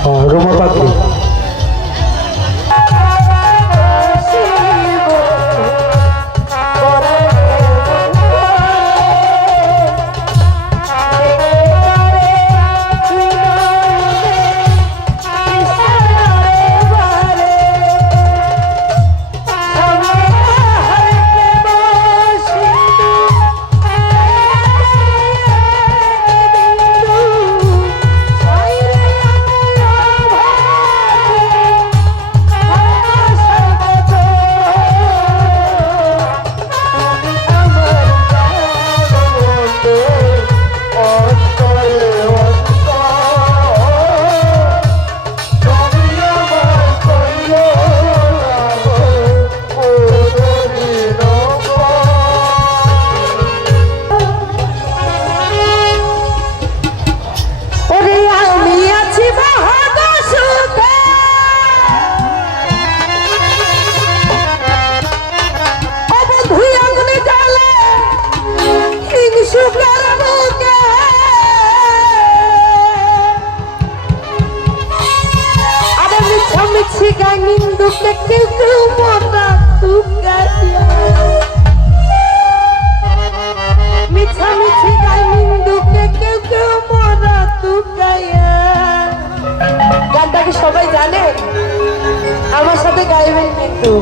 Oh, rumapat. Eh. মিছামিছি গাই নিন্দুকে কেউ কেউ মনা তুকা দিয়া। মিছামিছি গাই নিন্দুকে কেউ কেউ মরা তুকাইয়া গানটা কি সবাই জানে? আমার সাথে গাইবেন কিন্তু।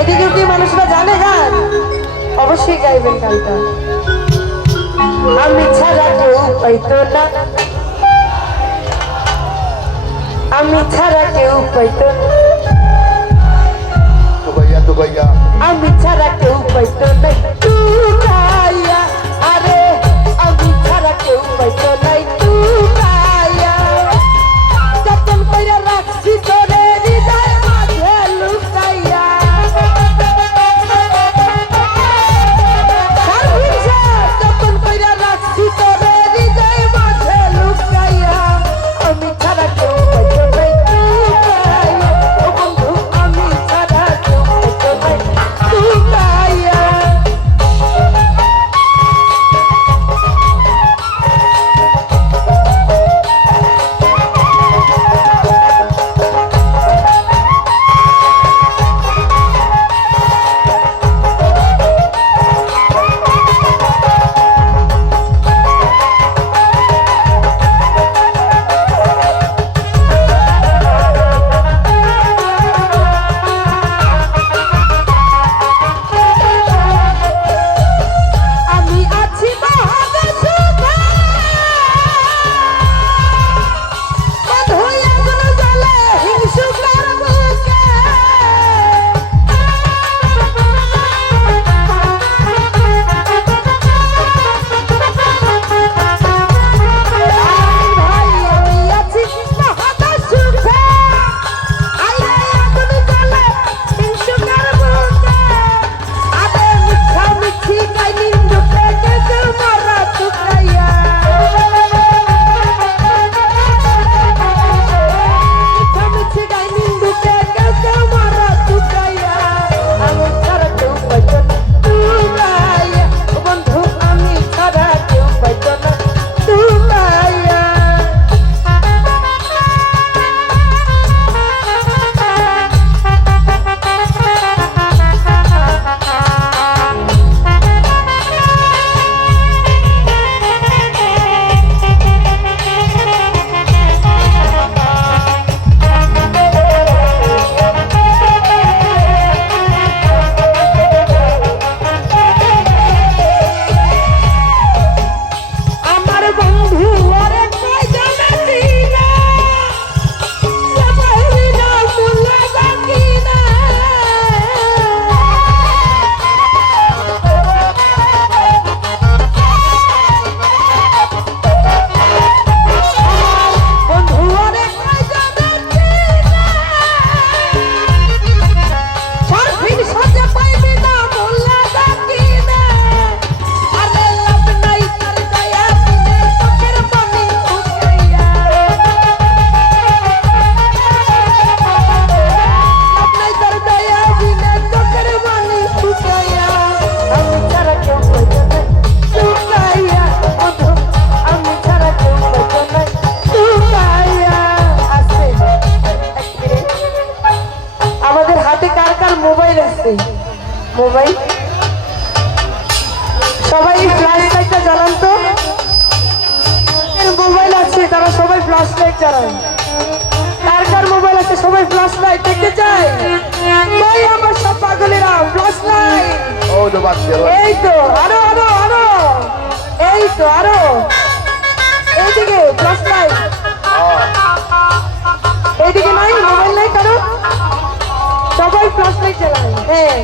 এদিকেও কি মানুষরা জানে গান? অবশ্যই গাইবেন গানটা। আমি ছাড়া কেউ পাইতো না। আমি ছাড়া কেউ পাইতো না। আমি ছাড়া কেউ পাইতো নাই চায় কার মোবাইল আছে? সবাই ফ্লাশ লাইট দেখতে চায়। ভাই আমার সব পাগলেরা ফ্লাশ লাইট ও এই তো আরও আরও আরও। এই তো আরও। এইদিকে ফ্লাশ লাইট এইদিকে নাই মোবাইল নাই কারও। সবাই ফ্লাশ লাইট হ্যাঁ।